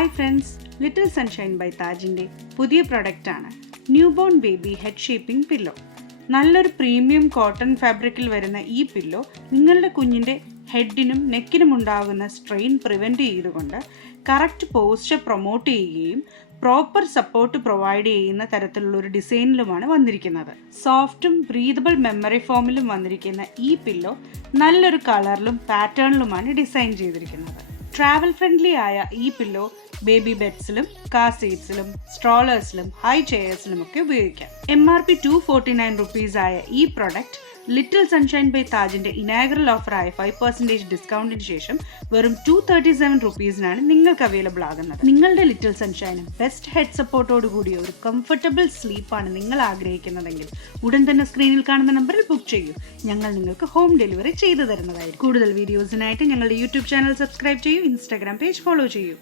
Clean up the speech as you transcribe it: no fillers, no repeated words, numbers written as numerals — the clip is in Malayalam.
Hi friends, little sunshine by താജിൻ്റെ പുതിയ പ്രൊഡക്റ്റാണ് newborn baby head shaping pillow. നല്ലൊരു പ്രീമിയം കോട്ടൺ ഫാബ്രിക്കിൽ വരുന്ന ഈ പില്ലോ നിങ്ങളുടെ കുഞ്ഞിൻ്റെ ഹെഡിനും നെക്കിനും ഉണ്ടാകുന്ന സ്ട്രെയിൻ പ്രിവെൻറ്റ് ചെയ്തുകൊണ്ട് കറക്റ്റ് പോസ്ചർ പ്രൊമോട്ട് ചെയ്യുകയും പ്രോപ്പർ സപ്പോർട്ട് പ്രൊവൈഡ് ചെയ്യുന്ന തരത്തിലുള്ള ഒരു ഡിസൈനിലുമാണ് വന്നിരിക്കുന്നത്. സോഫ്റ്റും ബ്രീതബിൾ മെമ്മറി ഫോമിലും വന്നിരിക്കുന്ന ഈ പില്ലോ നല്ലൊരു കളറിലും പാറ്റേണിലുമാണ് ഡിസൈൻ ചെയ്തിരിക്കുന്നത്. ട്രാവൽ ഫ്രണ്ട്ലി ആയ ഈ പില്ലോ ബേബി ബെഡ്സിലും കാർ സീറ്റ്സിലും സ്ട്രോളേഴ്സിലും ഹൈ ചെയേഴ്സിലും ഒക്കെ ഉപയോഗിക്കാം. MRP 249 rupees ആയ ഈ പ്രൊഡക്റ്റ് ലിറ്റിൽ സൺഷൈൻ ബൈ താജിന്റെ ഇനാഗറൽ ഓഫറായ 5% ഡിസ്കൗണ്ടിന് ശേഷം വെറും 237 rupeesനാണ് നിങ്ങൾക്ക് അവൈലബിൾ ആകുന്നത്. നിങ്ങളുടെ ലിറ്റിൽ സൺഷൈനും ബെസ്റ്റ് ഹെഡ് സപ്പോർട്ടോട് കൂടിയ ഒരു കംഫർട്ടബിൾ സ്ലീപ്പാണ് നിങ്ങൾ ആഗ്രഹിക്കുന്നതെങ്കിൽ ഉടൻ തന്നെ സ്ക്രീനിൽ കാണുന്ന നമ്പറിൽ ബുക്ക് ചെയ്യൂ. ഞങ്ങൾ നിങ്ങൾക്ക് ഹോം ഡെലിവറി ചെയ്തു തരുന്നതായിരിക്കും. കൂടുതൽ വീഡിയോസിനായിട്ട് ഞങ്ങളുടെ യൂട്യൂബ് ചാനൽ സബ്സ്ക്രൈബ് ചെയ്യൂ, ഇൻസ്റ്റാഗ്രാം പേജ് ഫോളോ ചെയ്യൂ.